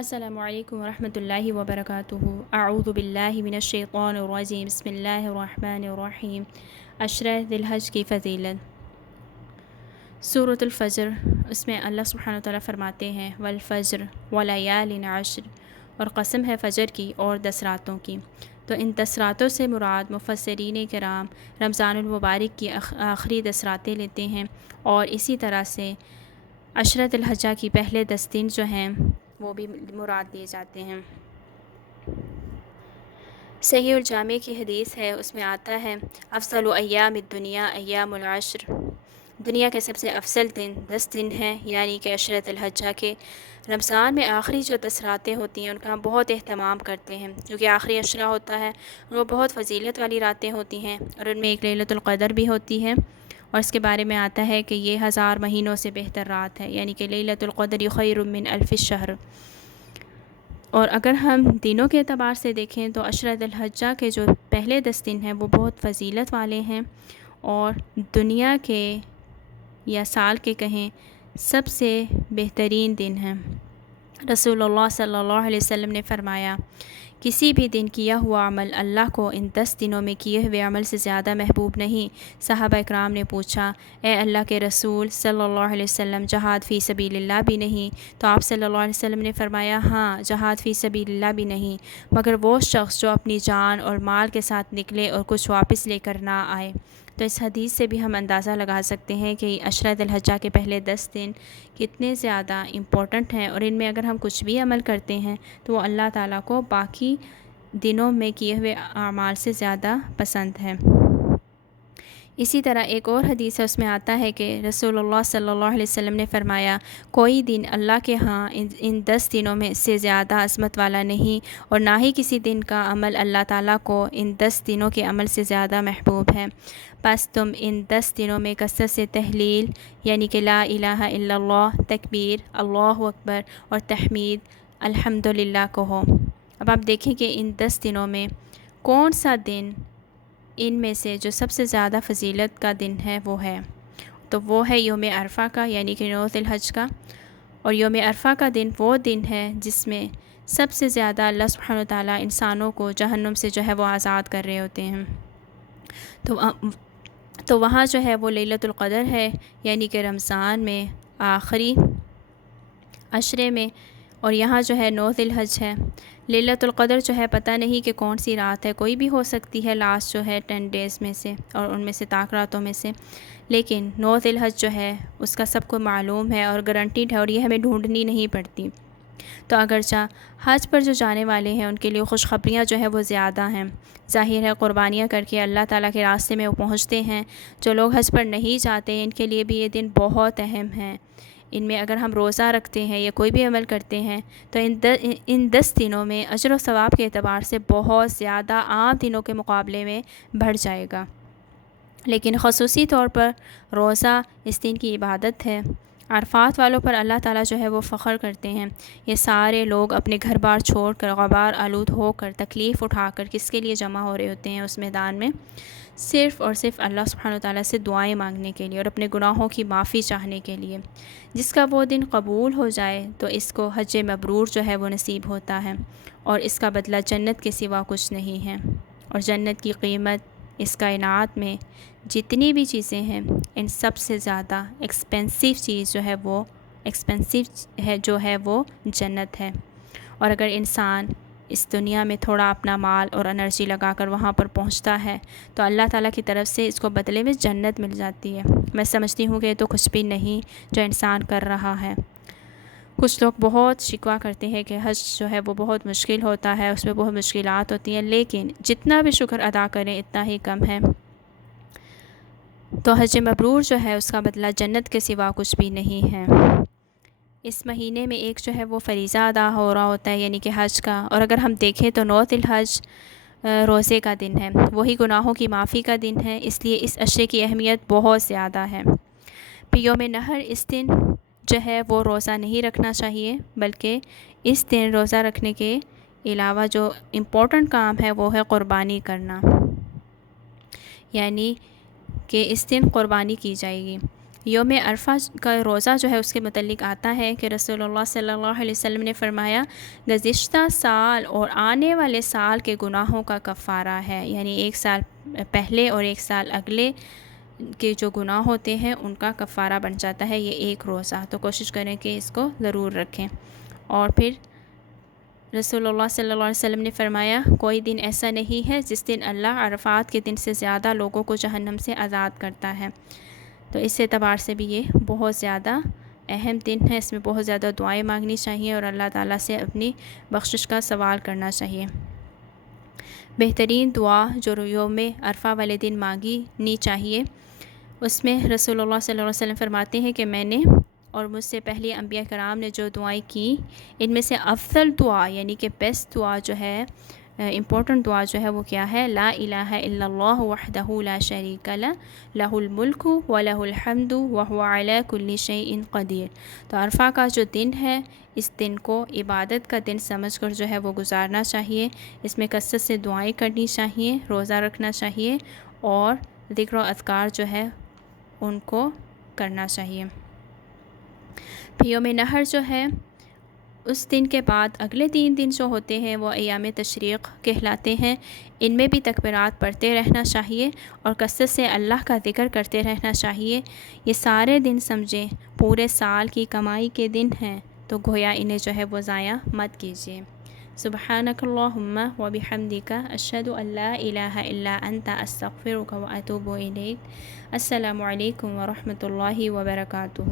السلام علیکم ورحمۃ اللہ وبرکاتہ۔ اعوذ باللہ من الشیطان الرجیم، بسم اللہ الرحمن الرحیم۔ عشرہ ذی الحج کی فضیلت۔ سورۃ الفجر، اس میں اللہ سبحانہ وتعالیٰ فرماتے ہیں والفجر ولیال عشر، اور قسم ہے فجر کی اور 10 راتوں کی۔ تو ان 10 راتوں سے مراد مفسرین کرام رمضان المبارک کی آخری 10 راتیں لیتے ہیں، اور اسی طرح سے عشرہ ذی الحجہ کی پہلے 10 دن جو ہیں وہ بھی مراد لیے جاتے ہیں۔ صحیح الجامع کی حدیث ہے، اس میں آتا ہے افضل ایام الدنیا ایام العشر، دنیا کے سب سے افضل دن 10 دن ہیں، یعنی کہ عشرہ ذی الحجہ کے۔ رمضان میں آخری جو 10 راتیں ہوتی ہیں ان کا ہم بہت اہتمام کرتے ہیں، کیونکہ آخری عشرہ ہوتا ہے، وہ بہت فضیلت والی راتیں ہوتی ہیں، اور ان میں ایک لیلۃ القدر بھی ہوتی ہے، اور اس کے بارے میں آتا ہے کہ یہ 1000 مہینوں سے بہتر رات ہے، یعنی کہ لیلۃ القدر خیر من الف الشہر۔ اور اگر ہم دنوں کے اعتبار سے دیکھیں تو عشرہ ذی الحجہ کے جو پہلے 10 دن ہیں وہ بہت فضیلت والے ہیں، اور دنیا کے یا سال کے کہیں سب سے بہترین دن ہیں۔ رسول اللہ صلی اللہ علیہ وسلم نے فرمایا، کسی بھی دن کیا ہوا عمل اللہ کو ان 10 دنوں میں کیے ہوئے عمل سے زیادہ محبوب نہیں۔ صحابہ اکرام نے پوچھا، اے اللہ کے رسول صلی اللہ علیہ وسلم، جہاد فی سبیل اللہ بھی نہیں؟ تو آپ صلی اللہ علیہ وسلم نے فرمایا، ہاں، جہاد فی سبیل اللہ بھی نہیں، مگر وہ شخص جو اپنی جان اور مال کے ساتھ نکلے اور کچھ واپس لے کر نہ آئے۔ تو اس حدیث سے بھی ہم اندازہ لگا سکتے ہیں کہ عشرہ ذی الحجہ کے پہلے 10 دن کتنے زیادہ امپورٹنٹ ہیں، اور ان میں اگر ہم کچھ بھی عمل کرتے ہیں تو وہ اللہ تعالیٰ کو باقی دنوں میں کیے ہوئے اعمال سے زیادہ پسند ہے۔ اسی طرح ایک اور حدیث ہے، اس میں آتا ہے کہ رسول اللہ صلی اللہ علیہ وسلم نے فرمایا، کوئی دن اللہ کے ہاں ان 10 دنوں میں سے زیادہ عظمت والا نہیں، اور نہ ہی کسی دن کا عمل اللہ تعالیٰ کو ان 10 دنوں کے عمل سے زیادہ محبوب ہے۔ پس تم ان 10 دنوں میں کثرت سے تحلیل، یعنی کہ لا الہ الا اللہ، تکبیر، اللہ اکبر، اور تحمید، الحمدللہ کہو۔ اب آپ دیکھیں کہ ان 10 دنوں میں کون سا دن ان میں سے جو سب سے زیادہ فضیلت کا دن ہے وہ ہے، تو وہ ہے یوم عرفہ کا، یعنی کہ 9 ذی الحج کا۔ اور یوم عرفہ کا دن وہ دن ہے جس میں سب سے زیادہ اللہ سبحانہ وتعالیٰ انسانوں کو جہنم سے جو ہے وہ آزاد کر رہے ہوتے ہیں۔ تو وہاں جو ہے وہ لیلۃ القدر ہے، یعنی کہ رمضان میں آخری عشرے میں، اور یہاں جو ہے 9 ذی الحج ہے۔ لیلۃ القدر جو ہے پتہ نہیں کہ کون سی رات ہے، کوئی بھی ہو سکتی ہے لاسٹ جو ہے 10 ڈیز میں سے، اور ان میں سے طاق راتوں میں سے، لیکن 9 ذی الحج جو ہے اس کا سب کو معلوم ہے اور گارنٹیڈ ہے، اور یہ ہمیں ڈھونڈنی نہیں پڑتی۔ تو اگرچہ حج پر جو جانے والے ہیں ان کے لیے خوشخبریاں جو ہے وہ زیادہ ہیں، ظاہر ہے قربانیاں کر کے اللہ تعالیٰ کے راستے میں وہ پہنچتے ہیں۔ جو لوگ حج پر نہیں جاتے ان کے لیے بھی یہ دن بہت اہم ہیں۔ ان میں اگر ہم روزہ رکھتے ہیں یا کوئی بھی عمل کرتے ہیں تو ان 10 دنوں میں اجر و ثواب کے اعتبار سے بہت زیادہ عام دنوں کے مقابلے میں بڑھ جائے گا۔ لیکن خصوصی طور پر روزہ اس دن کی عبادت ہے۔ عرفات والوں پر اللہ تعالیٰ جو ہے وہ فخر کرتے ہیں، یہ سارے لوگ اپنے گھر بار چھوڑ کر، غبار آلود ہو کر، تکلیف اٹھا کر کس کے لیے جمع ہو رہے ہوتے ہیں اس میدان میں؟ صرف اور صرف اللہ سبحانہ وتعالیٰ سے دعائیں مانگنے کے لیے اور اپنے گناہوں کی معافی چاہنے کے لیے۔ جس کا وہ دن قبول ہو جائے تو اس کو حج مبرور جو ہے وہ نصیب ہوتا ہے، اور اس کا بدلہ جنت کے سوا کچھ نہیں ہے۔ اور جنت کی قیمت اس کائنات میں جتنی بھی چیزیں ہیں ان سب سے زیادہ ایکسپینسو چیز جو ہے وہ جنت ہے۔ اور اگر انسان اس دنیا میں تھوڑا اپنا مال اور انرجی لگا کر وہاں پر پہنچتا ہے تو اللہ تعالیٰ کی طرف سے اس کو بدلے میں جنت مل جاتی ہے۔ میں سمجھتی ہوں کہ یہ تو کچھ بھی نہیں جو انسان کر رہا ہے۔ کچھ لوگ بہت شکوہ کرتے ہیں کہ حج جو ہے وہ بہت مشکل ہوتا ہے، اس میں بہت مشکلات ہوتی ہیں، لیکن جتنا بھی شکر ادا کریں اتنا ہی کم ہے۔ تو حج مبرور جو ہے اس کا بدلہ جنت کے سوا کچھ بھی نہیں ہے۔ اس مہینے میں ایک جو ہے وہ فریضہ ادا ہو رہا ہوتا ہے، یعنی کہ حج کا، اور اگر ہم دیکھیں تو 9 ذی الحج روزے کا دن ہے، وہی گناہوں کی معافی کا دن ہے، اس لیے اس عشرے کی اہمیت بہت زیادہ ہے۔ پھر یوم نحر، اس دن جو ہے وہ روزہ نہیں رکھنا چاہیے، بلکہ اس دن روزہ رکھنے کے علاوہ جو امپورٹنٹ کام ہے وہ ہے قربانی کرنا، یعنی کہ اس دن قربانی کی جائے گی۔ یوم عرفہ کا روزہ جو ہے اس کے متعلق آتا ہے کہ رسول اللہ صلی اللہ علیہ وسلم نے فرمایا گزشتہ سال اور آنے والے سال کے گناہوں کا کفارہ ہے، یعنی ایک سال پہلے اور ایک سال اگلے کے جو گناہ ہوتے ہیں ان کا کفارہ بن جاتا ہے یہ ایک روزہ۔ تو کوشش کریں کہ اس کو ضرور رکھیں۔ اور پھر رسول اللہ صلی اللہ علیہ وسلم نے فرمایا کوئی دن ایسا نہیں ہے جس دن اللہ عرفات کے دن سے زیادہ لوگوں کو جہنم سے آزاد کرتا ہے۔ تو اس اعتبار سے بھی یہ بہت زیادہ اہم دن ہے، اس میں بہت زیادہ دعائیں مانگنی چاہیے اور اللہ تعالیٰ سے اپنی بخشش کا سوال کرنا چاہیے۔ بہترین دعا جو یوم عرفہ والے دن مانگنی چاہیے اس میں رسول اللہ صلی اللہ علیہ وسلم فرماتے ہیں کہ میں نے اور مجھ سے پہلے انبیاء کرام نے جو دعائیں کی ان میں سے افضل دعا یعنی کہ بیسٹ دعا جو ہے، امپورٹنٹ دعا جو ہے وہ کیا ہے؟ لا الہ الا اللہ وحدہ لا شریک لہ لہ الملک ولہ الحمد وہو علی کل شیء قدیر۔ تو عرفہ کا جو دن ہے اس دن کو عبادت کا دن سمجھ کر جو ہے وہ گزارنا چاہیے، اس میں کثرت سے دعائیں کرنی چاہیے، روزہ رکھنا چاہیے اور ذکر و اذکار جو ہے ان کو کرنا چاہیے۔ پھر یوم نحر جو ہے اس دن کے بعد اگلے 3 دن جو ہوتے ہیں وہ ایام تشریق کہلاتے ہیں، ان میں بھی تکبیرات پڑھتے رہنا چاہیے اور کثرت سے اللہ کا ذکر کرتے رہنا چاہیے۔ یہ سارے دن سمجھیں پورے سال کی کمائی کے دن ہیں، تو گویا انہیں جو ہے وہ ضائع مت کیجیے۔ سبحانک اللہم و بحمدک اشہد ان لا الہ الا انت استغفرک و اتوب الیک۔ السلام علیکم ورحمۃ اللہ وبرکاتہ۔